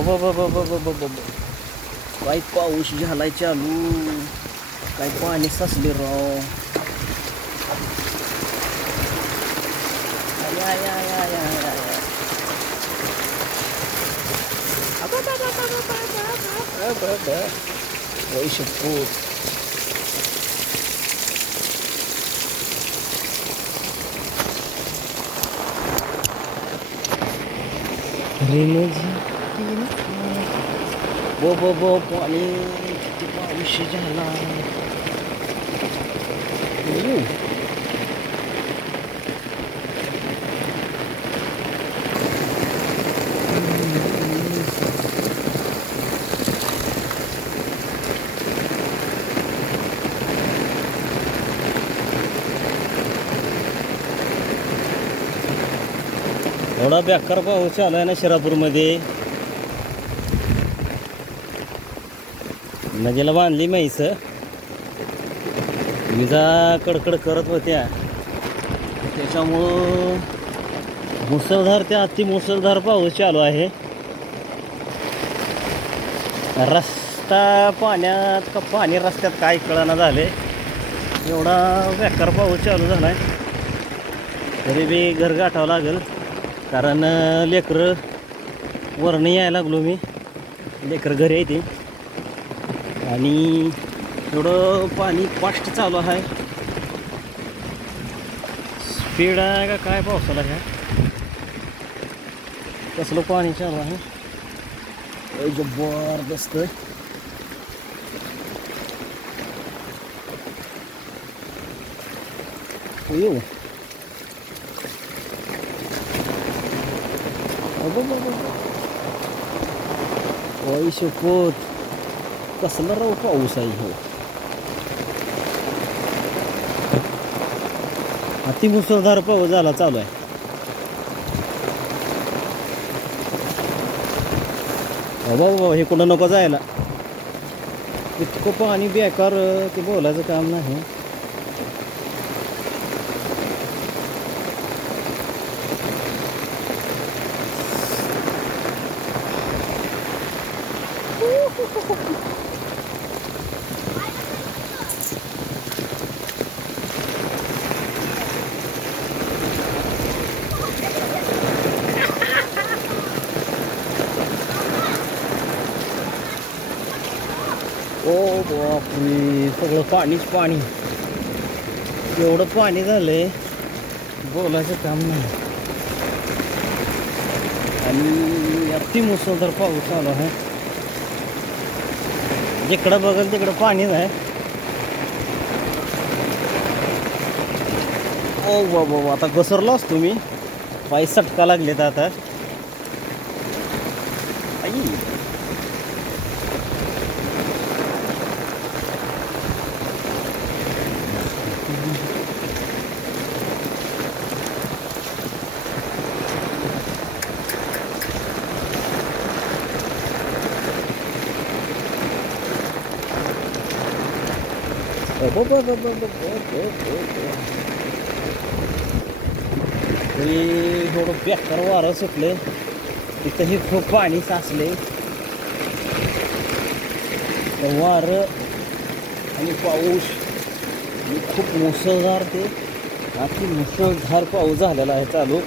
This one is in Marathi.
बाबा बाबा बाबा बाबा काय पाऊस झालाय चालू. काय पाणी साचले राव. या या या या या या. वैशपूत बो बो बो पाणी किती पाऊस झाला. एवढा बेकार पाऊस चालू आहे ना शिरापूरमध्ये. नदीला बांधली म्हैस, विजा कडकड करत होत्या, त्याच्यामुळं मुसळधार ते अति मुसळधार पाऊस चालू आहे. रस्ता पाण्यात का पाणी रस्त्यात काय कळना झाले. एवढा बेकार पाऊस चालू झाला आहे. तरी बी घर गाठावं लागेल, कारण लेकरं वरनं यायला लागलो मी. लेकरं घरी येते आणि एवढं पाणी फास्ट चालू आहे. स्पीड आहे का काय पावसाला ह्या. कसलं पाणी चालू आहे जबरदस्त. येऊ वैशपूत कसला राव पाऊस आहे हो. अति मुसळधार पाऊस झाला चालू आहे. बाबा हे कुठं नको जायला. इतकं पाणी बेकार ते बोलायचं काम नाही. ओ बापरे, सगळं पाणीच पाणी. एवढं पाणी झालंय बोलायचं काम नाही. आणि अति मुसळधार पाऊस चालू आहे. जिकडं बघल तिकडं पाणीच आहे. ओ बाबा, आता घसरलो असतो मी. पाय सटका लागलेत आता. आई थोडं बेकार वारं सुटले. तिथंही खूप पाणी साचले. वारं आणि पाऊस खूप मुसळधार ते अति मुसळधार पाऊस झालेला आहे चालू.